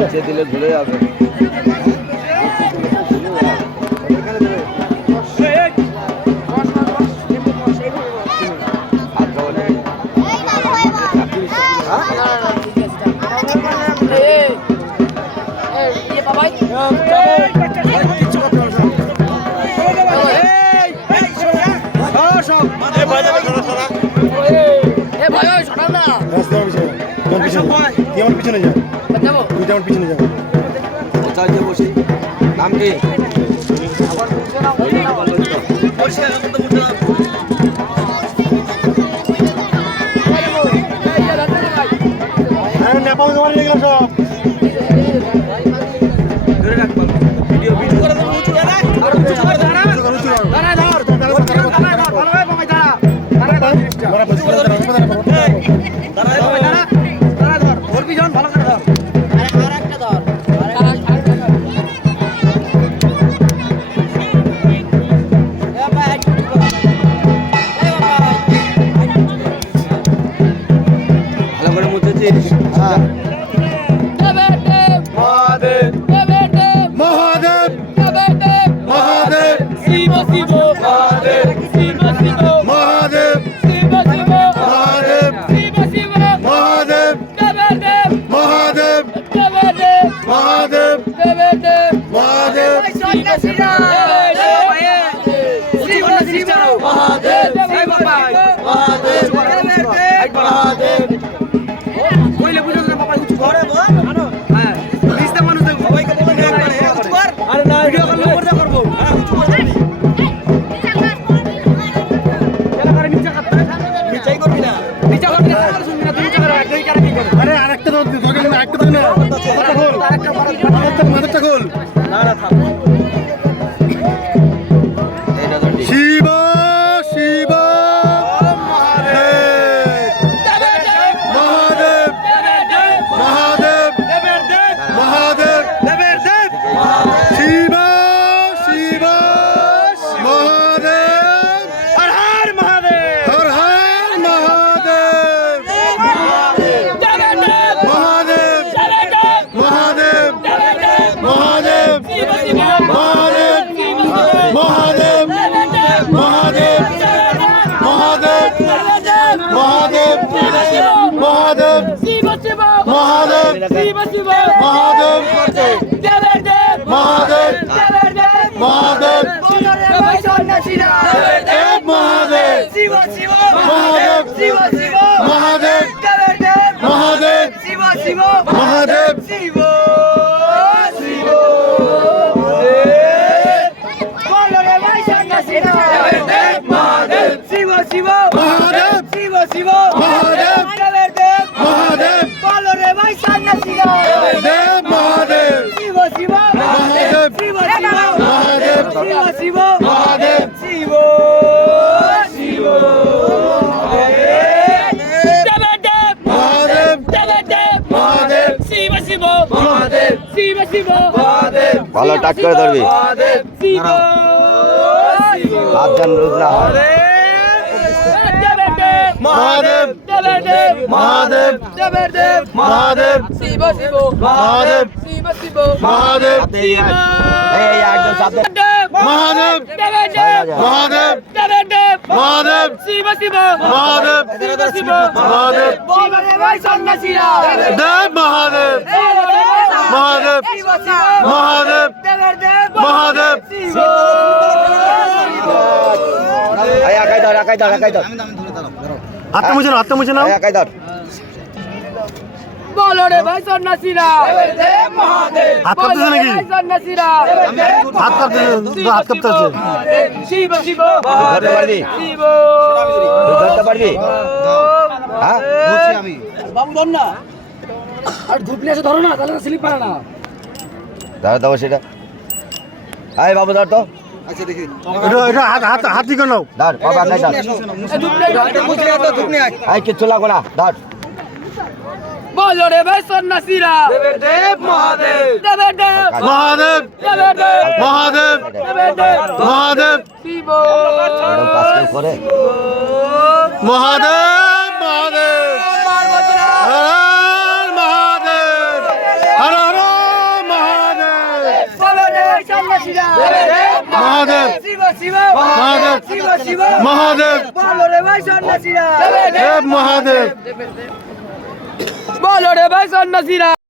নিচে দিলে ঝুলে যাবে। পিছনে যাও, পিছনে যাও। বসি নাম কি? নেপাল জমা নিয়ে গেল সব। ভালো টাচ করে ধরবি। হাত জান রুদ্রা মহাদেব মহাদেব মহাদেব শিব শিব মহাদেব শিব শিব মহাদেব এই একজন শব্দ মহাদেব মহাদেব মহাদেব শিব শিব মহাদেব শিব শিব মহাদেব ভাই সন্ন্যাসীরা দেব মহাদেব মহাদেব মহাদেব মহাদেব আত্মা মুছে নাও বলো রে ভাই সন্ন্যাসীরা হাত কাঁপতেছে নাকি? হাত কাঁপতেছে। শিব শিব ধরতে পারবি? ধরতে পারবি? হ্যাঁ আমি বাবু ধর না, আর ধুপলে এসে ধরো না, তাহলে স্লিপ পারে না। ধরো দাও সেটা। আয় বাবু ধর তো। আচ্ছা দেখি এটা হাত দিকে নাও। ধর বাবা নাই ধর। আয় কিছু লাগো না, ধর। বলো রে ভাই সন্ন্যাসীরা দেবের দেব মহাদেব দেবের দেব মহাদেব দেবের দেব মহাদেব দেবের দেব মহাদেব শিব করে মহাদেব মহাদেব হর মহাদেব হর হর মহাদেব বলো রে ভাই সন্ন্যাসীরা দেবের দেব মহাদেব শিব শিব মহাদেব শিব শিব মহাদেব বলো রে ভাই সন্ন্যাসীরা দেবের দেব মহাদেব বলো রে ভাই সন্ন্যাসীরা